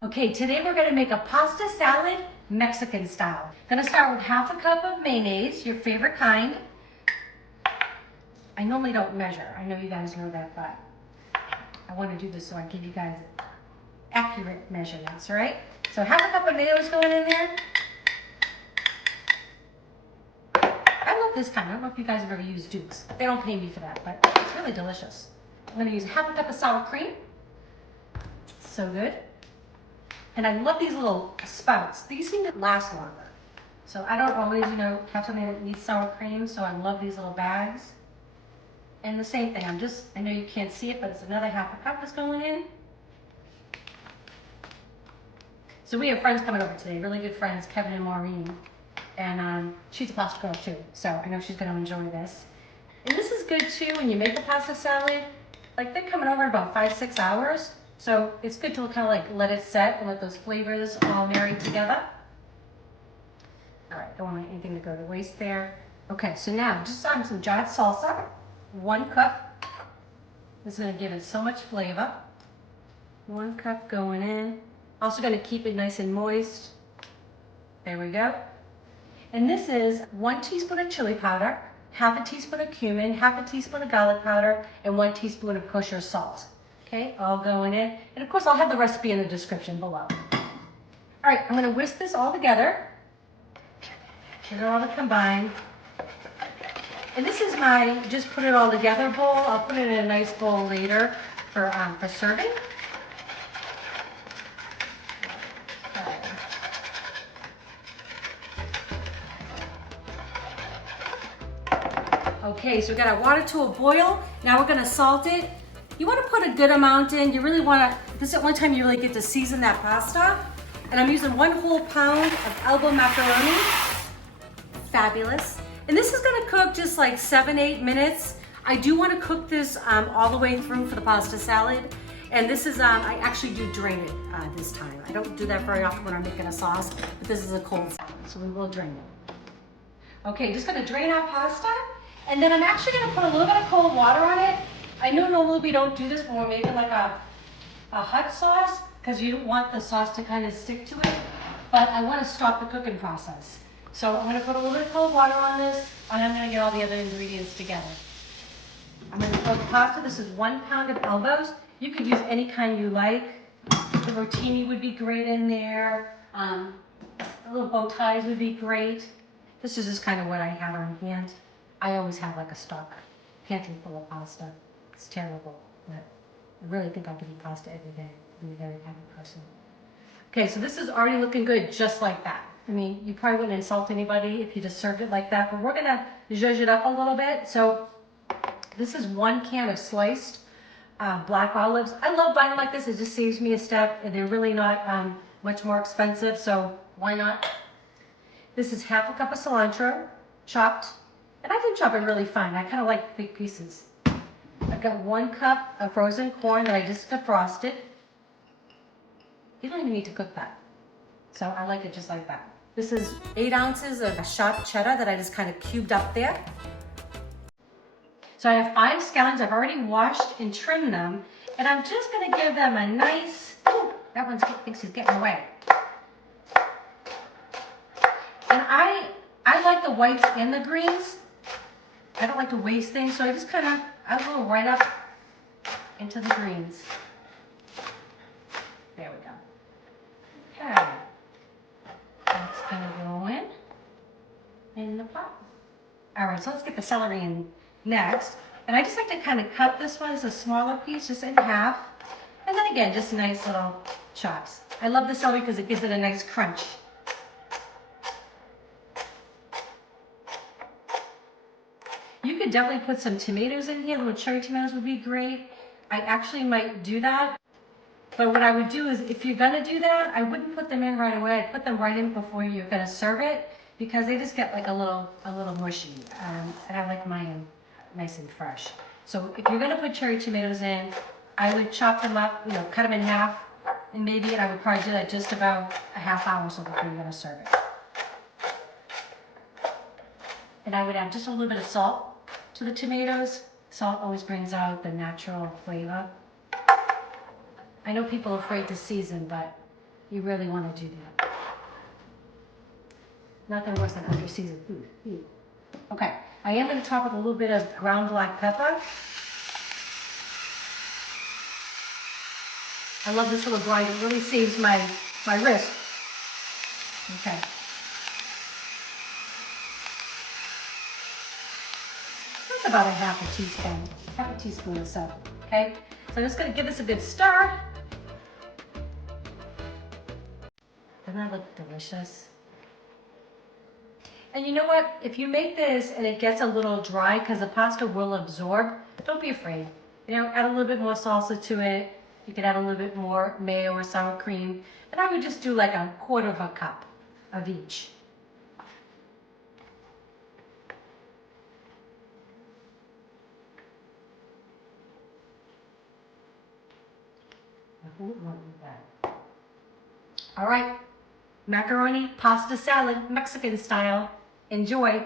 Okay, today we're gonna make a pasta salad Mexican style. Gonna start with half a cup of mayonnaise, your favorite kind. I normally don't measure, I know you guys know that, but I wanna do this so I give you guys accurate measurements, all right? So half a cup of mayo is going in there. I love this kind, I don't know if you guys have ever used Duke's. They don't pay me for that, but it's really delicious. I'm gonna use half a cup of sour cream. So good. And I love these little spouts. These seem to last longer. So I don't always, have something that needs sour cream, so I love these little bags. And the same thing, I know you can't see it, but it's another half a cup that's going in. So we have friends coming over today, really good friends, Kevin and Maureen. And she's a pasta girl too, so I know she's gonna enjoy this. And this is good too when you make a pasta salad. Like they're coming over in about 5-6 hours. So it's good to kind of like let it set and let those flavors all marry together. All right, don't want anything to go to waste there. Okay, so now just on some jarred salsa, 1 cup. This is gonna give it so much flavor. 1 cup going in. Also gonna keep it nice and moist. There we go. And this is 1 teaspoon of chili powder, half a teaspoon of cumin, half a teaspoon of garlic powder, and 1 teaspoon of kosher salt. Okay, all going in. And of course, I'll have the recipe in the description below. All right, I'm gonna whisk this all together. Get it all to combine. And this is my just put it all together bowl. I'll put it in a nice bowl later for serving. Okay, so we got our water to a boil. Now we're gonna salt it. You wanna put a good amount in. You really wanna, this is the only time you really get to season that pasta. And I'm using 1 whole pound of elbow macaroni. Fabulous. And this is gonna cook just like 7-8 minutes. I do wanna cook this all the way through for the pasta salad. And this is, I actually do drain it this time. I don't do that very often when I'm making a sauce, but this is a cold salad, so we will drain it. Okay, just gonna drain our pasta. And then I'm actually gonna put a little bit of cold water on it. I know normally we don't do this when we're making like a hot sauce because you don't want the sauce to kind of stick to it, but I want to stop the cooking process. So I'm going to put a little bit of cold water on this, and I'm going to get all the other ingredients together. I'm going to put the pasta. This is 1 pound of elbows. You could use any kind you like. The rotini would be great in there. The little bow ties would be great. This is just kind of what I have on hand. I always have like a stock pantry full of pasta. It's terrible, but I really think I could eat pasta every day. I'm a very happy person. Okay, so this is already looking good just like that. I mean, you probably wouldn't insult anybody if you just served it like that, but we're gonna zhuzh it up a little bit. So this is 1 can of sliced black olives. I love buying like this, it just saves me a step, and they're really not much more expensive, so why not? This is half a cup of cilantro, chopped, and I can chop it really fine. I kind of like big pieces. I've got 1 cup of frozen corn that I just defrosted. You don't even need to cook that. So I like it just like that. This is 8 ounces of sharp cheddar that I just kind of cubed up there. So I have 5 scallions. I've already washed and trimmed them. And I'm just gonna give them a nice, oh, that one thinks he's getting away. And I like the whites and the greens. I don't like to waste things, so I just kind of, I go right up into the greens. There we go. Okay. That's gonna go in the pot. All right, so let's get the celery in next. And I just like to kind of cut this one as a smaller piece, just in half. And then again, just nice little chops. I love the celery because it gives it a nice crunch. You could definitely put some tomatoes in here. Little cherry tomatoes would be great. I actually might do that. But what I would do is, if you're gonna do that, I wouldn't put them in right away. I'd put them right in before you're gonna serve it, because they just get like a little mushy. And I like mine nice and fresh. So if you're gonna put cherry tomatoes in, I would chop them up, cut them in half, and maybe I would probably do that just about a half hour or so before you're gonna serve it. And I would add just a little bit of salt to the tomatoes. Salt always brings out the natural flavor. I know people are afraid to season, but You really want to do that. Nothing worse than under-seasoned food. Okay, I am going to top with a little bit of ground black pepper. I love this little grind. It really saves my wrist. Okay. That's about a half a teaspoon or so. Okay, so I'm just going to give this a good stir. Doesn't that look delicious? And you know what? If you make this and it gets a little dry, because the pasta will absorb, don't be afraid. You know, add a little bit more salsa to it. You can add a little bit more mayo or sour cream. And I would just do like a quarter of a cup of each. All right, macaroni pasta salad, Mexican style. Enjoy.